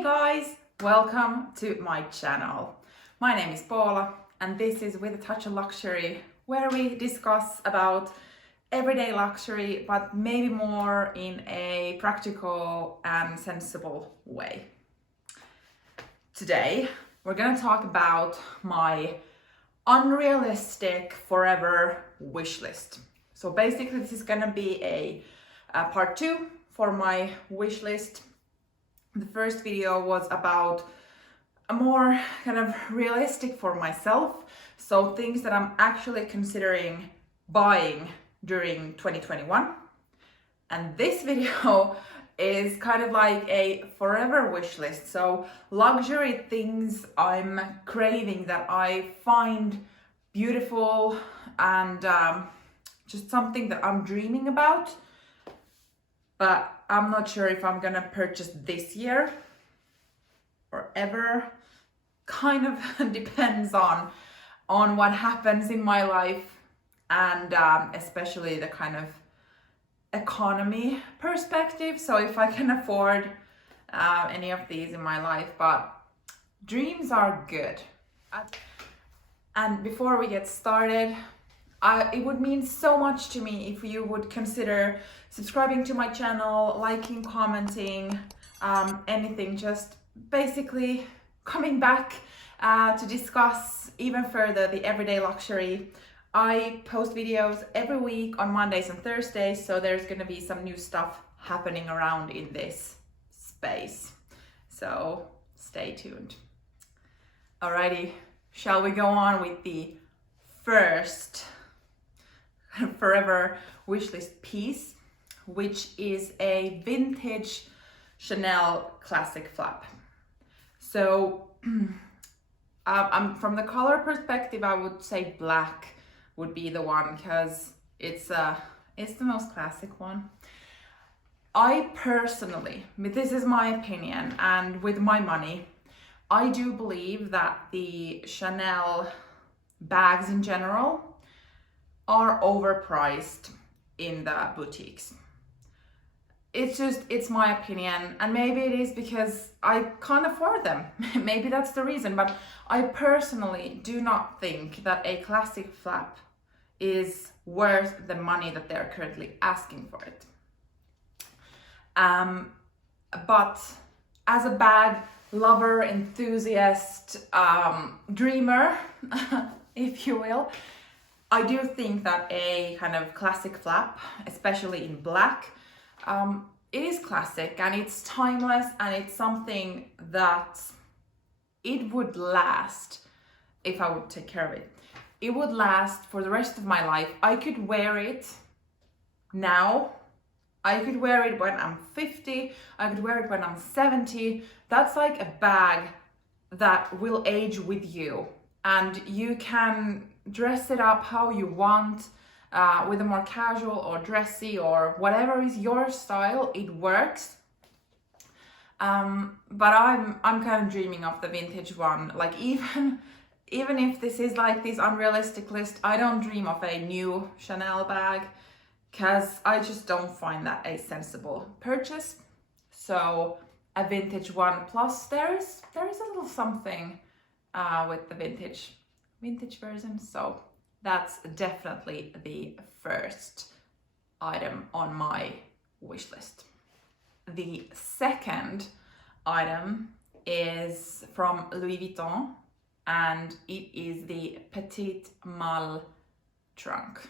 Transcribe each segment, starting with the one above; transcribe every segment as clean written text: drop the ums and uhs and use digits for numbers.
Hey guys, welcome to my channel. My name is Paula and this is With a Touch of Luxury, where we discuss about everyday luxury, but maybe more in a practical and sensible way. Today, we're gonna talk about my unrealistic forever wish list. So basically this is gonna be a part 2 for my wish list. The first video was about a more kind of realistic for myself. So things that I'm actually considering buying during 2021. And this video is kind of like a forever wish list. So luxury things I'm craving that I find beautiful and just something that I'm dreaming about. But I'm not sure if I'm gonna purchase this year or ever. Kind of depends on what happens in my life and especially the kind of economy perspective. So if I can afford any of these in my life, but dreams are good. And before we get started, it would mean so much to me if you would consider subscribing to my channel, liking, commenting, anything, just basically coming back to discuss even further the everyday luxury. I post videos every week on Mondays and Thursdays, so there's gonna be some new stuff happening around in this space. So stay tuned. Alrighty, shall we go on with the first forever wishlist piece, which is a vintage Chanel classic flap. So from the color perspective, I would say black would be the one because it's the most classic one. I personally, this is my opinion, and with my money, I do believe that the Chanel bags in general are overpriced in the boutiques. It's my opinion, and maybe it is because I can't afford them. Maybe that's the reason, but I personally do not think that a classic flap is worth the money that they're currently asking for it. But as a bag lover, enthusiast, dreamer, if you will, I do think that a kind of classic flap, especially in black, it is classic and it's timeless, and it's something that it would last if I would take care of it. It would last for the rest of my life. I could wear it now. I could wear it when I'm 50. I could wear it when I'm 70. That's like a bag that will age with you, and you can dress it up how you want, with a more casual or dressy or whatever is your style. It works. But I'm kind of dreaming of the vintage one. Like even if this is like this unrealistic list, I don't dream of a new Chanel bag because I just don't find that a sensible purchase. So a vintage one, plus there is a little something with the vintage version. So that's definitely the first item on my wish list. The second item is from Louis Vuitton, and it is the Petite Malle trunk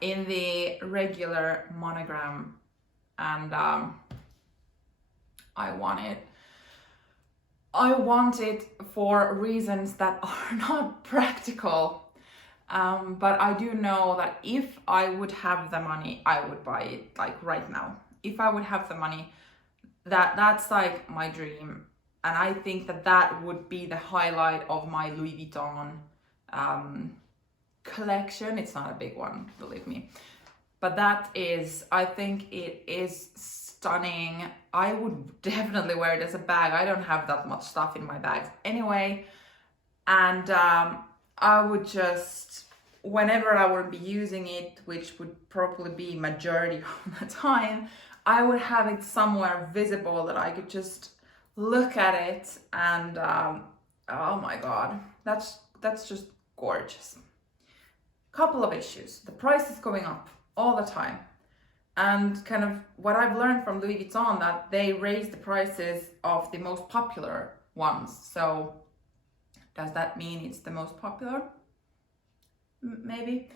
in the regular monogram, and I want it for reasons that are not practical, but I do know that if I would have the money, I would buy it like right now. If I would have the money, that's like my dream, and I think that would be the highlight of my Louis Vuitton collection. It's not a big one, believe me, but I think it is stunning. I would definitely wear it as a bag. I don't have that much stuff in my bags anyway, and I would just, whenever I would be using it, which would probably be majority of the time, I would have it somewhere visible that I could just look at it and oh my god, that's just gorgeous. Couple of issues. The price is going up all the time. And kind of what I've learned from Louis Vuitton, that they raise the prices of the most popular ones. So does that mean it's the most popular? Maybe.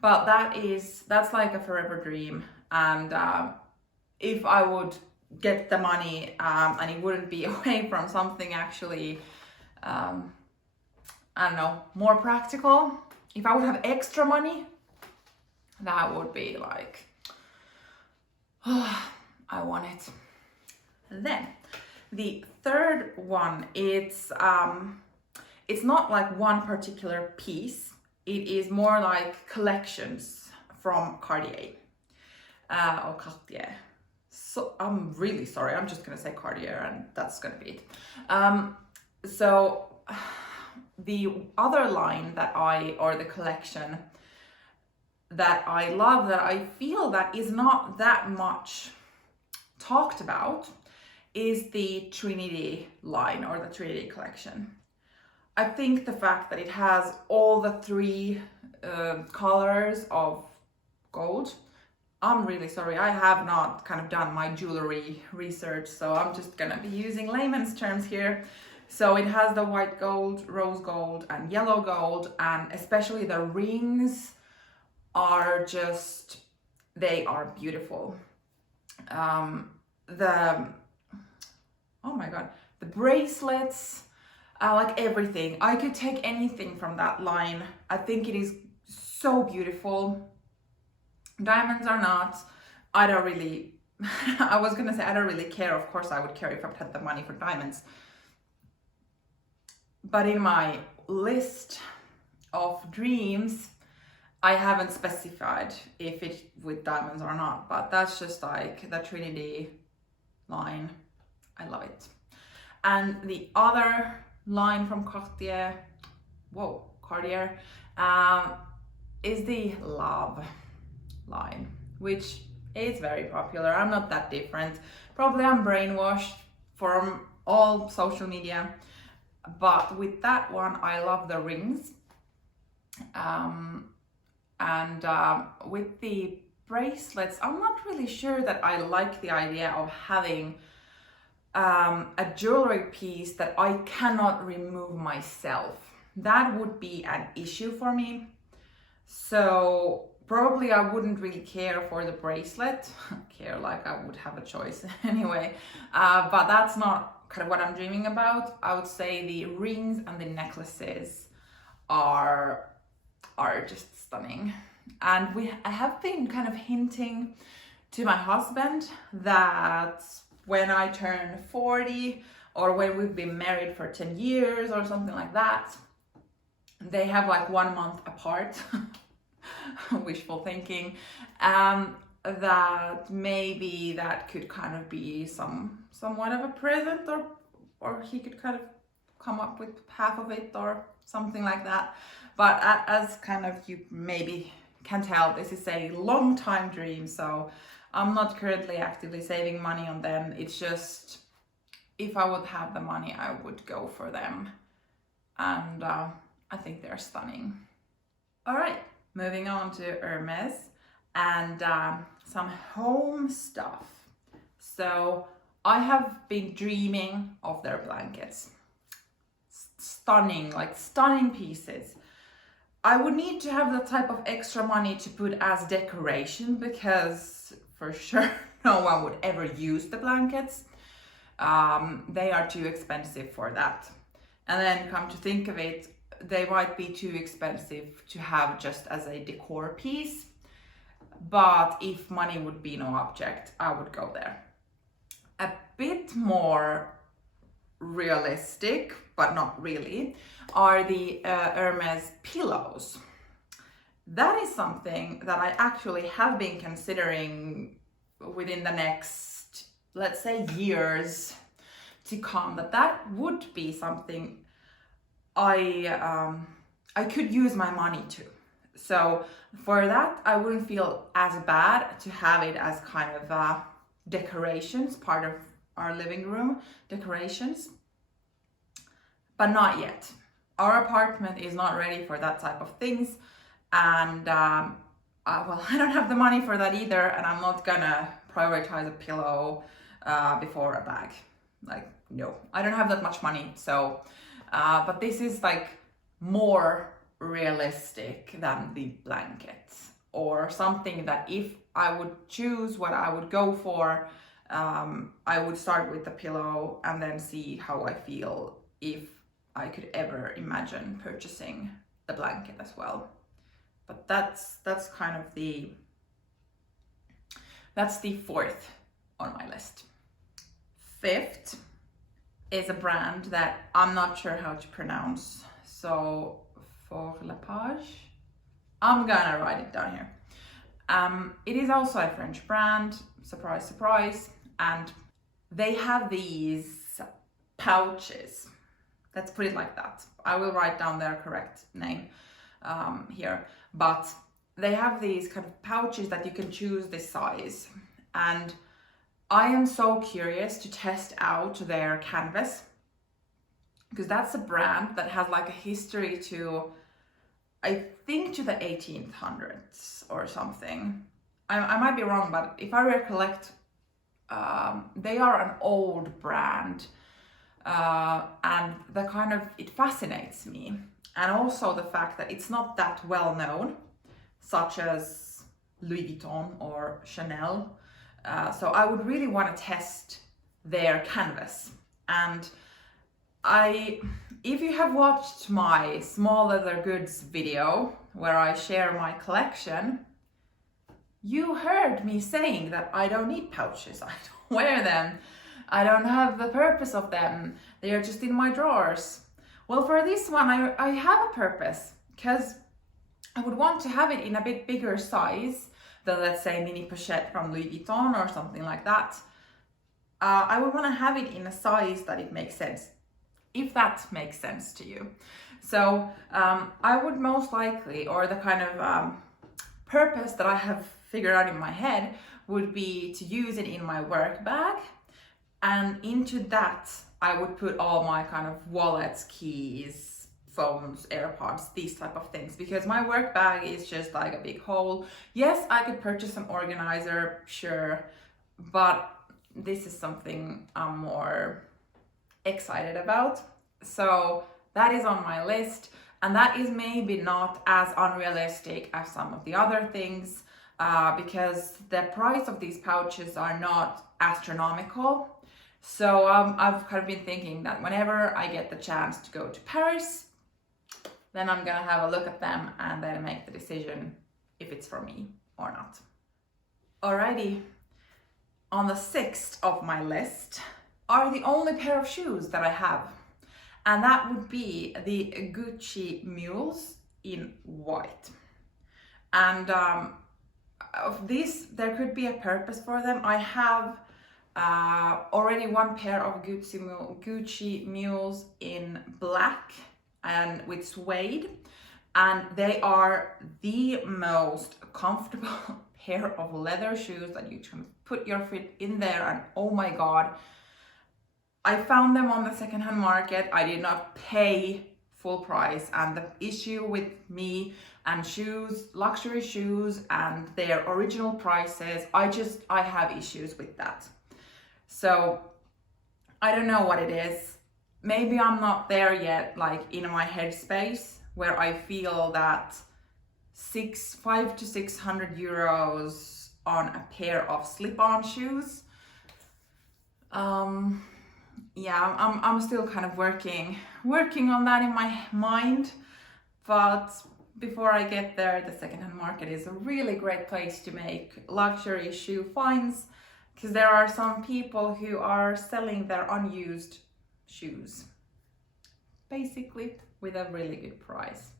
But that's like a forever dream. And if I would get the money and it wouldn't be away from something actually, I don't know, more practical. If I would have extra money, that would be like, oh, I want it. Then the third one, it's not like one particular piece. It is more like collections from Cartier or Cartier. So I'm really sorry. I'm just gonna say Cartier, and that's gonna be it. So the other line or the collection that I love, that I feel that is not that much talked about, is the Trinity line or the Trinity collection. I think the fact that it has all the three colors of gold. I'm really sorry, I have not kind of done my jewelry research, so I'm just gonna be using layman's terms here. So it has the white gold, rose gold, and yellow gold, and especially the rings are just, they are beautiful. Oh my god, the bracelets, like everything. I could take anything from that line. I think it is so beautiful. Diamonds are not, I don't really, I was gonna say I don't really care. Of course I would care if I had the money for diamonds. But in my list of dreams, I haven't specified if it's with diamonds or not, but that's just like the Trinity line. I love it. And the other line from Cartier, is the Love line, which is very popular. I'm not that different. Probably I'm brainwashed from all social media, but with that one, I love the rings. With the bracelets, I'm not really sure that I like the idea of having a jewelry piece that I cannot remove myself. That would be an issue for me. So probably I wouldn't really care for the bracelet. Care like I would have a choice anyway. But that's not kind of what I'm dreaming about. I would say the rings and the necklaces are just stunning. And I have been kind of hinting to my husband that when I turn 40, or when we've been married for 10 years or something like that, they have like 1 month apart, wishful thinking, that maybe that could kind of be somewhat of a present, or he could kind of come up with half of it or something like that. But as kind of you maybe can tell, this is a long time dream, so I'm not currently actively saving money on them. It's just, if I would have the money, I would go for them. And I think they're stunning. All right, moving on to Hermes and some home stuff. So I have been dreaming of their blankets. Stunning, like stunning pieces. I would need to have the type of extra money to put as decoration, because for sure no one would ever use the blankets. They are too expensive for that. And then come to think of it, they might be too expensive to have just as a decor piece. But if money would be no object, I would go there. A bit more realistic, but not really, are the Hermes pillows. That is something that I actually have been considering within the next, let's say, years to come, that would be something I could use my money to. So for that, I wouldn't feel as bad to have it as kind of decorations, part of our living room decorations, but not yet. Our apartment is not ready for that type of things, and well, I don't have the money for that either, and I'm not gonna prioritize a pillow before a bag. Like, no, I don't have that much money. So, but this is like more realistic than the blanket, or something that if I would choose what I would go for, I would start with the pillow and then see how I feel if I could ever imagine purchasing the blanket as well. But that's kind of that's the fourth on my list. Fifth is a brand that I'm not sure how to pronounce. So Faure Lepage. I'm gonna write it down here. It is also a French brand, surprise, surprise, and they have these pouches. Let's put it like that. I will write down their correct name here, but they have these kind of pouches that you can choose the size, and I am so curious to test out their canvas, because that's a brand that has like a history to, I think, to the 1800s or something. I might be wrong, but if I recollect, they are an old brand, and the kind of, it fascinates me. And also the fact that it's not that well known, such as Louis Vuitton or Chanel. So I would really want to test their canvas. And if you have watched my small leather goods video where I share my collection, you heard me saying that I don't need pouches. I don't wear them. I don't have the purpose of them. They are just in my drawers. Well, for this one, I have a purpose, because I would want to have it in a bit bigger size than, let's say, mini Pochette from Louis Vuitton or something like that. I would want to have it in a size that it makes sense, if that makes sense to you. So I would most likely, or the kind of purpose that I have figured out in my head would be to use it in my work bag, and into that I would put all my kind of wallets, keys, phones, AirPods, these type of things, because my work bag is just like a big hole. Yes, I could purchase some organizer, sure, but this is something I'm more excited about. So that is on my list, and that is maybe not as unrealistic as some of the other things, because the price of these pouches are not astronomical. So I've kind of been thinking that whenever I get the chance to go to Paris, then I'm gonna have a look at them and then make the decision if it's for me or not. Alrighty, on the sixth of my list are the only pair of shoes that I have, and that would be the Gucci mules in white. And of these, there could be a purpose for them. I have already one pair of Gucci mules in black and with suede, and they are the most comfortable pair of leather shoes that you can put your foot in there, and oh my god, I found them on the secondhand market. I did not pay full price, and the issue with me and shoes, luxury shoes, and their original prices, I have issues with that. So I don't know what it is. Maybe I'm not there yet, like in my headspace where I feel that 500 to 600 euros on a pair of slip-on shoes. Yeah, I'm still kind of working on that in my mind, but before I get there, the secondhand market is a really great place to make luxury shoe finds, because there are some people who are selling their unused shoes, basically with a really good price.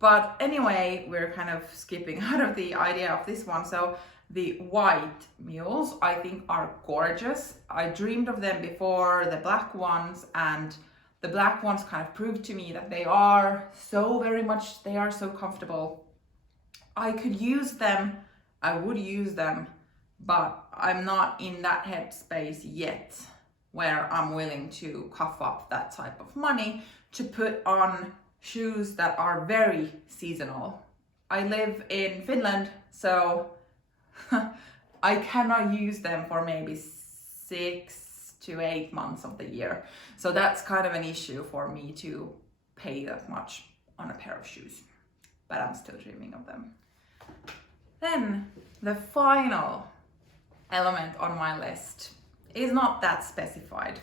But anyway, we're kind of skipping out of the idea of this one. So the white mules, I think, are gorgeous. I dreamed of them before, the black ones, and the black ones kind of proved to me that they are so comfortable. I would use them but I'm not in that headspace yet where I'm willing to cough up that type of money to put on shoes that are very seasonal. I live in Finland, so I cannot use them for maybe 6 to 8 months of the year. So that's kind of an issue for me to pay that much on a pair of shoes, but I'm still dreaming of them. Then the final element on my list is not that specified.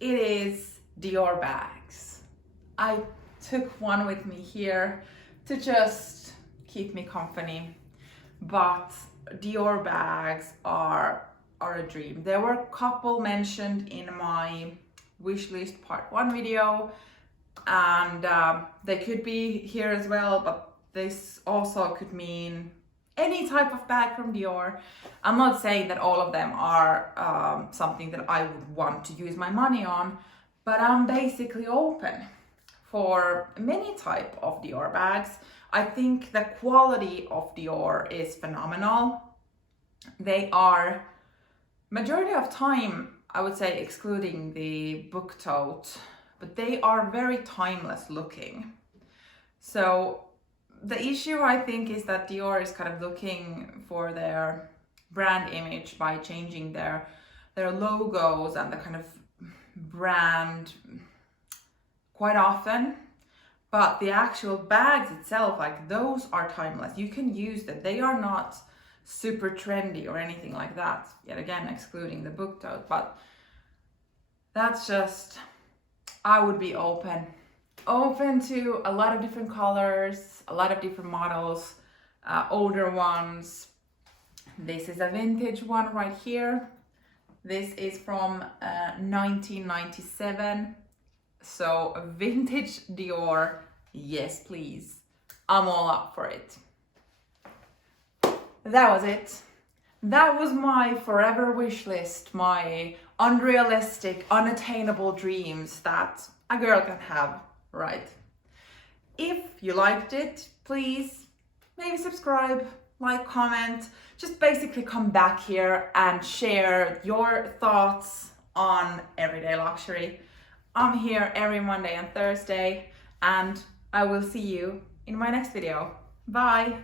It is Dior bags. I took one with me here to just keep me company, but Dior bags are a dream. There were a couple mentioned in my wish list part 1 video, and they could be here as well, but this also could mean any type of bag from Dior. I'm not saying that all of them are something that I would want to use my money on, but I'm basically open for many type of Dior bags. I think the quality of Dior is phenomenal. They are, majority of time, I would say excluding the book tote, but they are very timeless looking. So the issue I think is that Dior is kind of looking for their brand image by changing their logos and the kind of brand quite often. But the actual bags itself, like those are timeless. You can use them. They are not super trendy or anything like that. Yet again, excluding the book tote, but that's just, I would be open to a lot of different colors, a lot of different models, older ones. This is a vintage one right here. This is from 1997. So vintage Dior, yes please. I'm all up for it. That was it. That was my forever wish list, my unrealistic, unattainable dreams that a girl can have, right? If you liked it, please maybe subscribe, like, comment, just basically come back here and share your thoughts on everyday luxury. I'm here every Monday and Thursday, and I will see you in my next video. Bye!